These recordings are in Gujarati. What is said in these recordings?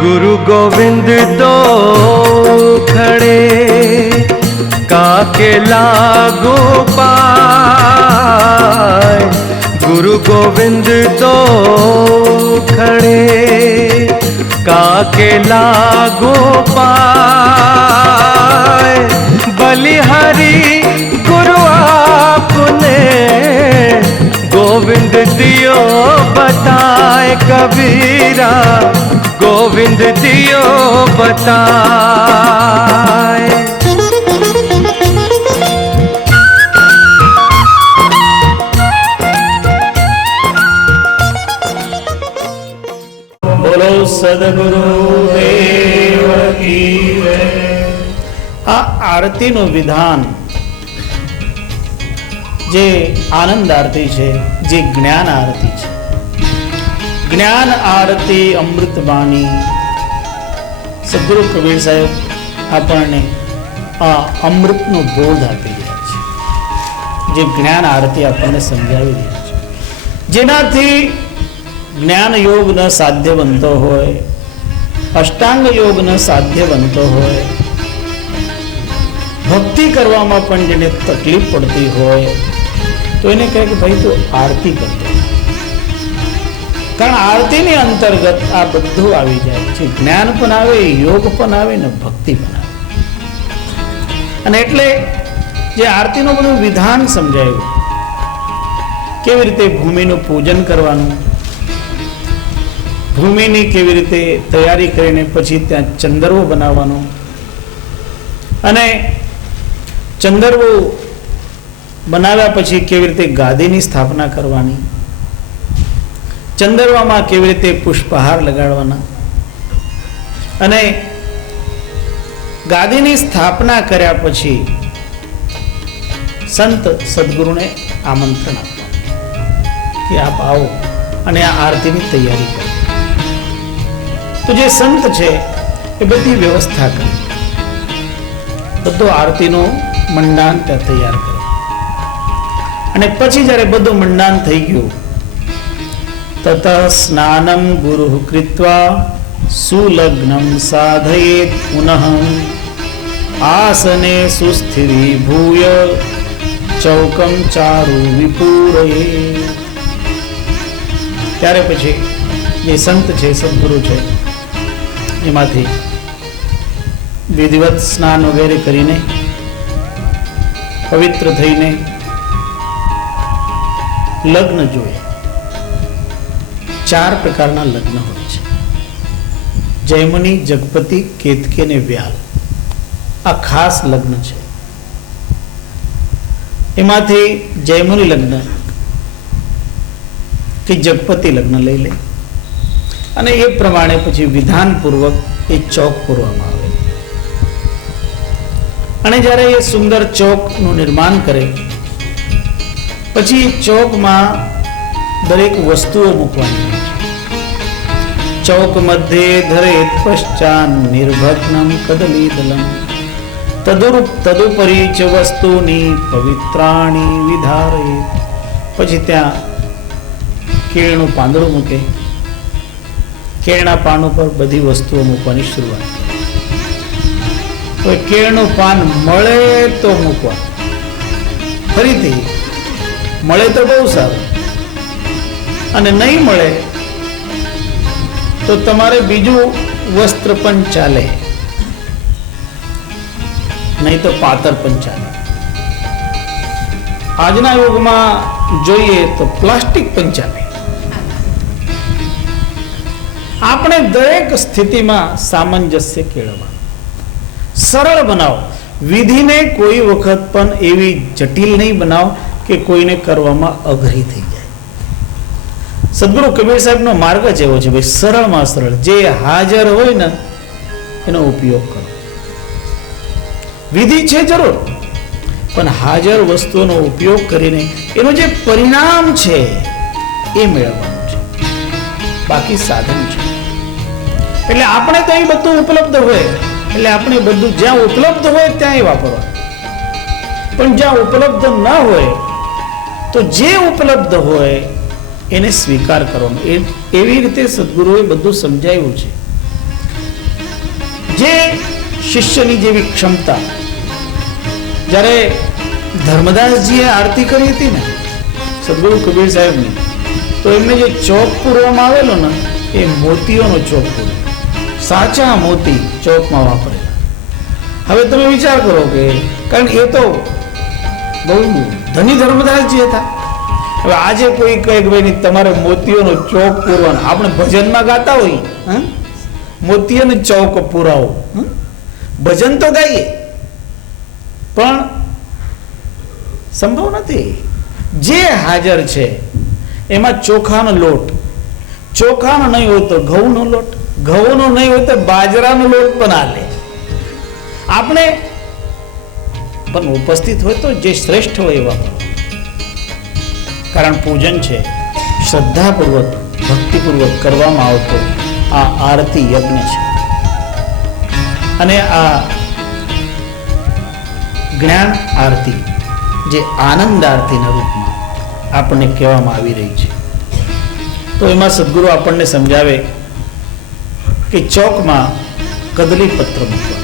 गुरु गोविंद दो खड़े काके लागू पाए। गुरु गोविंद दो खड़े काके लागू पाए। बलिहारी गुरु आपने गोविंद दियो बताए। कबीरा गोविंद दियो बताए। બોલો સદગુરુ દેવ કી જય। આ આરતીનું વિધાન જે આનંદ આરતી છે, જે જ્ઞાન આરતી છે, જ્ઞાન આરતી અમૃત વાણી સદગુરુ કબીર સાહેબ આપણને આ અમૃતનો બોધ આપી રહ્યા છે, જે જ્ઞાન આરતી આપણને સમજાવી રહ્યા છે, જેનાથી જ્ઞાન યોગ ન સાધ્ય બનતો હોય, અષ્ટાંગ યોગ ન સાધ્ય બનતો હોય, ભક્તિ કરવામાં પણ જેને તકલીફ પડતી હોય તો એને કહે કે ભાઈ તું આરતી કરતો, કારણ આરતીની અંતર્ગત આ બધું આવી જાય છે, જ્ઞાન પણ આવે, યોગ પણ આવે ને ભક્તિ પણ આવે। અને એટલે જે આરતીનું બધું વિધાન સમજાયું, કેવી રીતે ભૂમિનું પૂજન કરવાનું, ભૂમિની કેવી રીતે તૈયારી કરીને પછી ત્યાં ચંદરવો બનાવવાનો, અને ચંદરવો બનાવ્યા પછી કેવી રીતે ગાદીની સ્થાપના કરવાની, ચંદરવામાં કેવી રીતે પુષ્પહાર લગાડવાના, અને ગાદીની સ્થાપના કર્યા પછી સંત સદગુરુને આમંત્રણ આપવાનું કે આપ આવો અને આ આરતીની તૈયારી કરો। તો જે સંત છે એ બધી વ્યવસ્થા કરે, બધો આરતીનો મંડાન ત્યાં તૈયાર કરે, અને પછી જ્યારે બધું મંડાન થઈ ગયું તત સ્નાનમ ગુરુ કૃત્વા સુલગ્નમ સાધયેત પુનઃ આસને સુસ્થિરી ભૂય ચૌકમ ચારુ વિપુરયે। ત્યારે પછી જે સંત છે, સદગુરુ છે, એમાંથી વિધિવત સ્નાન વગેરે કરીને પવિત્ર થઈને લગ્ન જોઈએ। 4 પ્રકારના લગ્ન હોય છે, જયમુની, જગપતિ, કેતકી અને વ્યાલ। આ ખાસ લગ્ન છે। એમાંથી જયમુની લગ્ન કે જગપતિ લગ્ન લઈ લે, અને એ પ્રમાણે પછી વિધાનપૂર્વક એ ચોક પૂરવામાં આવે, અને જ્યારે એ સુંદર ચોકનું નિર્માણ કરે પછી ચોકમાં દરેક વસ્તુઓ મૂકવાની હોય છે। ચોક મધ્યે ધરેત પશ્ચાન નિર્ભગ્નમ કદલીદલમ તદુપરી ચ વસ્તુની પવિત્રાણી વિધારયેત। પછી ત્યાં કેળનું પાંદડું મૂકે, કેળના પાન ઉપર બધી વસ્તુઓ મૂકવાની શરૂઆત કરે। કોઈ કેળનું પાન મળે તો મૂકવા, ફરીથી મળે તો બહુ સારું, અને નહીં મળે તો તમારે બીજું વસ્ત્ર પણ ચાલે, નહીં તો પાતર પણ ચાલે। આજના યુગમાં જોઈએ તો પ્લાસ્ટિક પણ ચાલે। આપણે દરેક સ્થિતિમાં સામંજસ્ય કેળવવા, સરળ બનાવો, વિધિને કોઈ વખત પણ એવી જટિલ નહીં બનાવો કે કોઈને કરવામાં અઘરી થઈ જાય। સદગુરુ કબીર સાહેબનો માર્ગ જ એવો છે, ભાઈ સરળમાં સરળ, જે હાજર હોય ને એનો ઉપયોગ કરો। વિધિ છે જરૂર, પણ હાજર વસ્તુઓનો ઉપયોગ કરીને એનું જે પરિણામ છે એ મેળવવાનું છે, બાકી સાધન છે। એટલે આપણે તો અહીં બધું ઉપલબ્ધ હોય એટલે આપણે બધું જ્યાં ઉપલબ્ધ હોય ત્યાં વાપરવા, પણ જ્યાં ઉપલબ્ધ ન હોય તો જે ઉપલબ્ધ હોય એને સ્વીકાર કરવાનો। એવી રીતે સદગુરુએ બધું સમજાવ્યું છે। જે શિષ્યની જેવી ક્ષમતા, જ્યારે ધર્મદાસજીએ આરતી કરી હતી ને સદગુરુ કબીર સાહેબની, તો એમને જે ચોક પૂરવામાં આવેલો ને એ મોતીઓનો ચોક પૂરો, સાચા મોતી ચોકમાં વાપરેલા. હવે તમે વિચાર કરો કે, કારણ એ તો બહુ ધની ધર્મદાસજી હતા. હવે આજે કોઈ કહે કે ભાઈ તમારે મોતીઓનો ચોક પૂરવાનો, આપણે ભજનમાં ગાતા હોઈએ મોતીઓનો ચોક પૂરાવો, ભજન તો ગાઈએ પણ સંભવ નથી. જે હાજર છે એમાં ચોખાનો લોટ, ચોખાનો નહીં હોય તો ઘઉંનો લોટ, ઘઉંનો નહીં હોય તો બાજરાનો લોટ પણ આલે આપણે, પણ ઉપસ્થિત હોય તો જે શ્રેષ્ઠ હોય એવા. કારણ પૂજન છે શ્રદ્ધાપૂર્વક ભક્તિપૂર્વક કરવામાં આવતો આ આરતી યજ્ઞ છે. અને આ જ્ઞાન આરતી જે આનંદ આરતીના રૂપમાં આપણને કહેવામાં આવી રહી છે, તો એમાં સદગુરુ આપણને સમજાવે કે ચોકમાં કદલી પત્ર મૂકવા,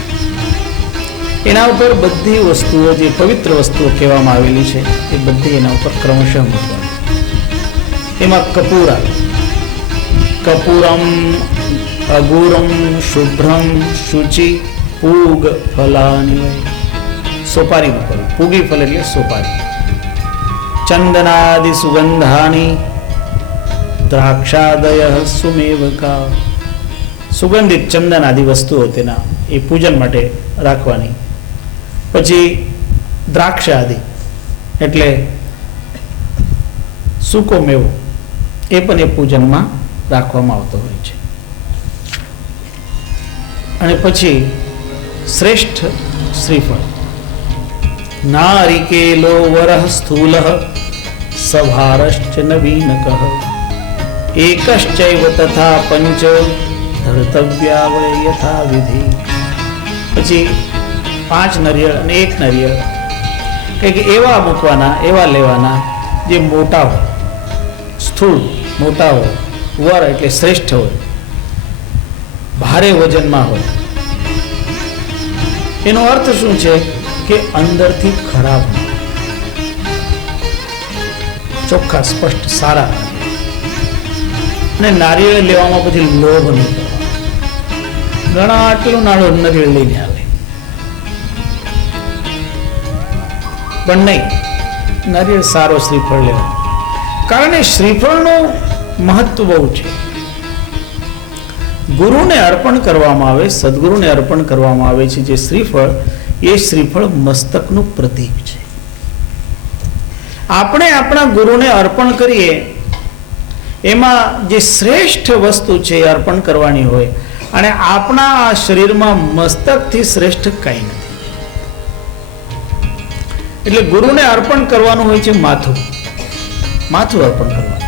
એના ઉપર બધી વસ્તુઓ જે પવિત્ર વસ્તુઓ કહેવામાં આવેલી છે એ બધી એના ઉપર ક્રમશઃ મૂકવાની. એમાં કપૂરા, કપૂરમ અગુરમ શુભ્રમ શુચિ પૂગ ફલાનિવય, સોપારી મૂકવાની. પૂગી ફલ એટલે સોપારી. ચંદનાદિ સુગંધાની દ્રાક્ષાદય સુમેવકા, સુગંધિત ચંદન આદિ વસ્તુઓ તેના એ પૂજન માટે રાખવાની. પછી દ્રાક્ષ આદિ એટલે સૂકો મેવો એ પણ એ પૂજનમાં રાખવામાં આવતો હોય છે. અને પછી શ્રેષ્ઠ શ્રીફળ, નારિકેલો વરહ સ્થૂલ સભારશ્ચ નવીનક એકશ્ચૈવ તથા પંચ ધર્તવ્યા વય યથા વિધિ. પછી 5 નરિયેળ અને 1 નરિયેળ કંઈક એવા મૂકવાના, એવા લેવાના જે મોટા હોય, સ્થૂળ મોટા હોય, વર એટલે શ્રેષ્ઠ હોય, ભારે વજનમાં હોય. એનો અર્થ શું છે કે અંદરથી ખરાબ, ચોખ્ખા સ્પષ્ટ સારા. અને નારિયેળ લેવામાં પછી લોભ નહીં કરવાનો. ઘણા આટલું નાનું નારિયેળ લઈને આવે પણ નહીં, નારિયેળ સારો શ્રીફળ લેવાનો. કારણ એ શ્રીફળનું મહત્વ બહુ છે. ગુરુને અર્પણ કરવામાં આવે, સદગુરુને અર્પણ કરવામાં આવે છે જે શ્રીફળ, એ શ્રીફળ મસ્તકનું પ્રતીક છે. આપણે આપણા ગુરુને અર્પણ કરીએ એમાં જે શ્રેષ્ઠ વસ્તુ છે એ અર્પણ કરવાની હોય, અને આપણા આ શરીરમાં મસ્તકથી શ્રેષ્ઠ કંઈ નથી. એટલે ગુરુને અર્પણ કરવાનું હોય છે માથું, માથું અર્પણ કરવાનું.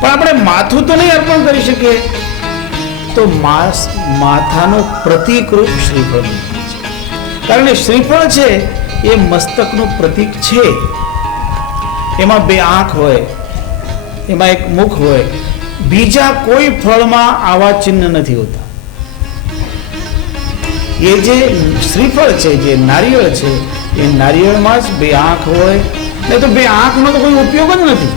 પણ આપણે માથું તો નહીં અર્પણ કરી શકીએ, તો માથાનું પ્રતીકરૂપ શ્રીફળ, કારણ કે શ્રીફળ છે એ મસ્તકનું પ્રતીક છે. એમાં 2 આંખ હોય, એમાં 1 મુખ હોય, બીજા કોઈ ફળમાં આવા ચિહ્ન નથી હોતા. એ જે શ્રીફળ છે, જે નારિયેળ છે, એ નારિયેળમાં જ 2 આંખ હોય, નહીં તો 2 આંખનો તો કોઈ ઉપયોગ જ નથી.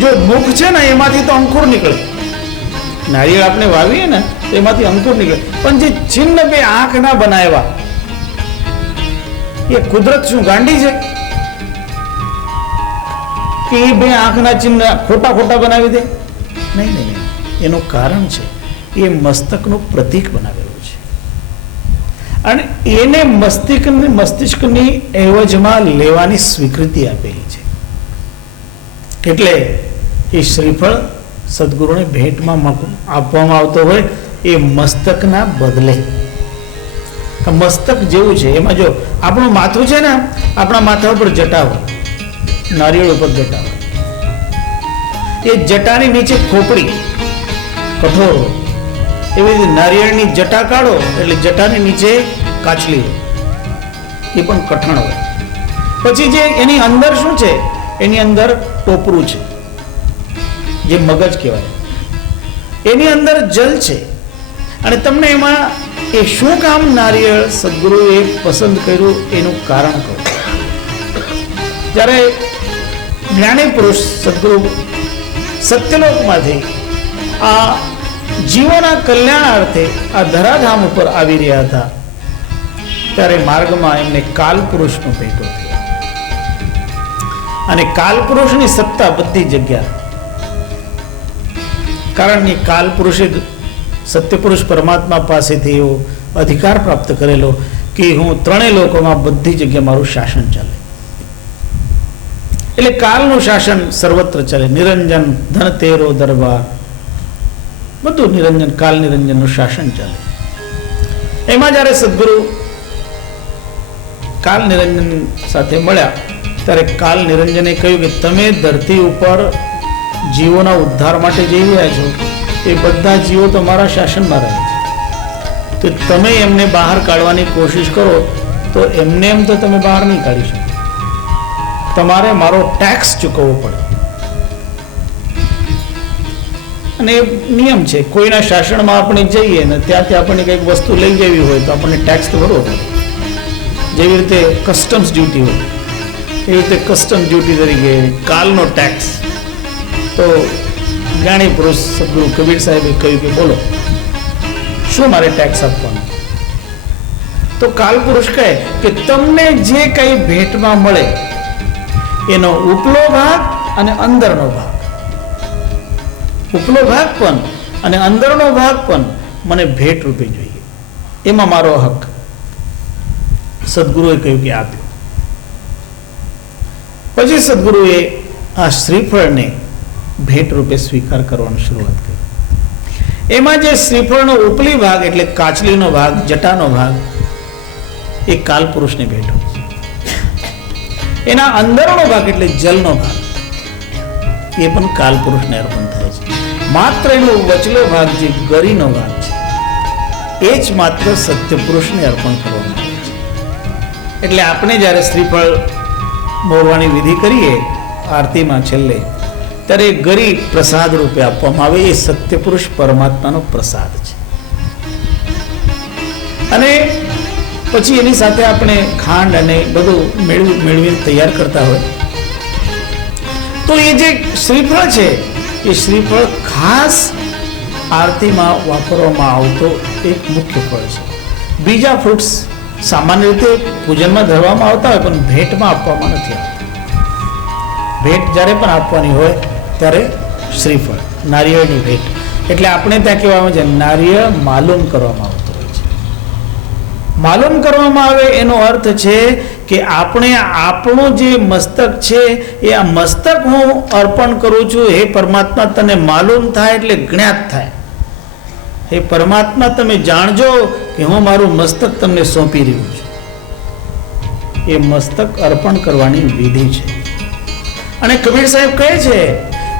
જો મુખ છે ને એમાંથી તો અંકુર નીકળે, નારિયેળ આપણે વાવીએ ને તો એમાંથી અંકુર નીકળે, પણ જે ચિહ્ન 2 આંખના બનાવ્યા એ કુદરત શું ગાંડી છે કે એ 2 આંખના ચિહ્ન ખોટા ખોટા બનાવી દે? નહીં નહીં નહીં, એનું કારણ છે એ મસ્તકનું પ્રતીક બનાવેલું છે, અને એને મસ્તિષ્કની એવજમાં લેવાની સ્વીકૃતિ આપેલી છે. એટલે એ શ્રીફળ સદગુરુને ભેટમાં આપવામાં આવતો હોય એ મસ્તકના બદલે. મસ્તક જેવું છે, એમાં જો આપણું માથું છે ને, આપણા માથા ઉપર જટા હોય, નારિયેળ ઉપર જટા હોય, એ જટાની નીચે ખોપડી કઠોર હોય, એવી રીતે નારિયેળની જટા કાઢો એટલે જટાની નીચે કાચલી હોય, એ પણ કઠણ હોય. પછી જે એની અંદર શું છે, એની અંદર ટોપરું છે જે મગજ કહેવાય, એની અંદર જલ છે, અને તમને એમાં એ શું કામ નારિયેળ સદગુરુએ પસંદ કર્યું એનું કારણ કહું. જ્યારે જ્ઞાની પુરુષ સદગુરુ સત્યલોકમાંથી આ જીવોના કલ્યાણાર્થે આ ધરાધામ ઉપર આવી રહ્યા હતા, ત્યારે માર્ગમાં એમને કાલપુરુષનો ભેટો થયો. અને કાલપુરુષની સત્તા બધી જગ્યા, કારણ કે કાલપુરુષે સત્યપુરુષ પરમાત્મા પાસેથી એવો અધિકાર પ્રાપ્ત કરેલો કે હું ત્રણેય લોકોમાં બધી જગ્યાએ મારું શાસન ચાલે. એટલે કાલનું શાસન સર્વત્ર ચાલે. નિરંજન ધન તેરો દરબાર, બધું નિરંજન, કાલ નિરંજનનું શાસન ચાલે. એમાં જ્યારે સદગુરુ કાલ નિરંજન સાથે મળ્યા ત્યારે કાલ નિરંજને કહ્યું કે તમે ધરતી ઉપર જીવોના ઉદ્ધાર માટે જઈ રહ્યા છો, એ બધા જીવો તો મારા શાસનમાં રહે છે, તો તમે એમને બહાર કાઢવાની કોશિશ કરો તો એમને એમ તો તમે બહાર નહીં કાઢી શકો, તમારે મારો ટેક્સ ચૂકવવો પડે. અને એ નિયમ છે, કોઈના શાસનમાં આપણે જઈએ ને ત્યાંથી આપણને કંઈક વસ્તુ લઈ જવી હોય તો આપણને ટેક્સ તો ભરવો પડે. જેવી રીતે કસ્ટમ્સ ડ્યુટી હોય એવી રીતે કસ્ટમ ડ્યુટી તરીકે કાલનો ટેક્સ. તો જ્ઞાની પુરુષ સદગુરુ કબીર સાહેબે કહ્યું કે બોલો શું મારે ટેક્સ આપવાનો? તો કાલ પુરુષ કહે કે તમને જે કંઈ ભેટમાં મળે એનો ઉપલો ભાગ અને અંદરનો ભાગ, ઉપલો ભાગ પણ અને અંદરનો ભાગ પણ મને ભેટ રૂપે જોઈએ, એમાં મારો હક. સદગુરુએ કહ્યું કે આપ્યો. પછી સદગુરુએ આ શ્રીફળને ભેટ રૂપે સ્વીકાર કરવાનું શરૂઆત કરી. એમાં જે શ્રીફળનો ઉપલી ભાગ એટલે કાચલીનો ભાગ, જટાનો ભાગ, એ કાલપુરુષને ભેટ હોય છે. એના અંદરનો ભાગ એટલે જલનો ભાગ એ પણ કાલપુરુષને અર્પણ થાય છે. માત્ર એનો વચલો ભાગ જે ગરીનો ભાગ છે એ જ માત્ર સત્યપુરુષને અર્પણ કરવામાં આવે છે. એટલે આપણે જ્યારે શ્રીફળ મોરવાની વિધિ કરીએ આરતીમાં છેલ્લે, ત્યારે ગરી પ્રસાદ રૂપે આપવામાં આવે. એ સત્યપુરુષ પરમાત્માનો પ્રસાદ છે. અને પછી એની સાથે આપણે ખાંડ અને બધું મેળવીને તૈયાર કરતા હોય તો એ જે શ્રીફળ છે એ શ્રીફળ ખાસ આરતીમાં વાપરવામાં આવતો એક મુખ્ય ફળ છે. બીજા ફ્રૂટ્સ સામાન્ય રીતે પૂજનમાં ધરવામાં આવતા હોય પણ ભેટમાં આપવામાં નથી આવતા. ભેટ જ્યારે પણ આપવાની હોય ત્યારે શ્રીફળ, નારિયેળની ભેટ. એટલે આપણે ત્યાં કહેવામાં છે નારિયેળ માલુમ કરવામાં આવતું હોય છે. માલુમ કરવામાં આવે એનો અર્થ છે કે આપણે આપણું જે મસ્તક છે એ આ મસ્તક હું અર્પણ કરું છું. હે પરમાત્મા, તને માલુમ થાય એટલે જ્ઞાત થાય. હે પરમાત્મા, તમે જાણજો કે હું મારું મસ્તક તમને સોંપી રહ્યું છું. એ મસ્તક અર્પણ કરવાની વિધિ છે. અને કબીર સાહેબ કહે છે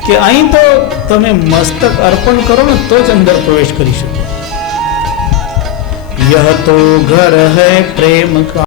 કે અહીં તો તમે મસ્તક અર્પણ કરો ને તો જ અંદર પ્રવેશ કરી શકો. યહ તો ઘર હૈ પ્રેમ કા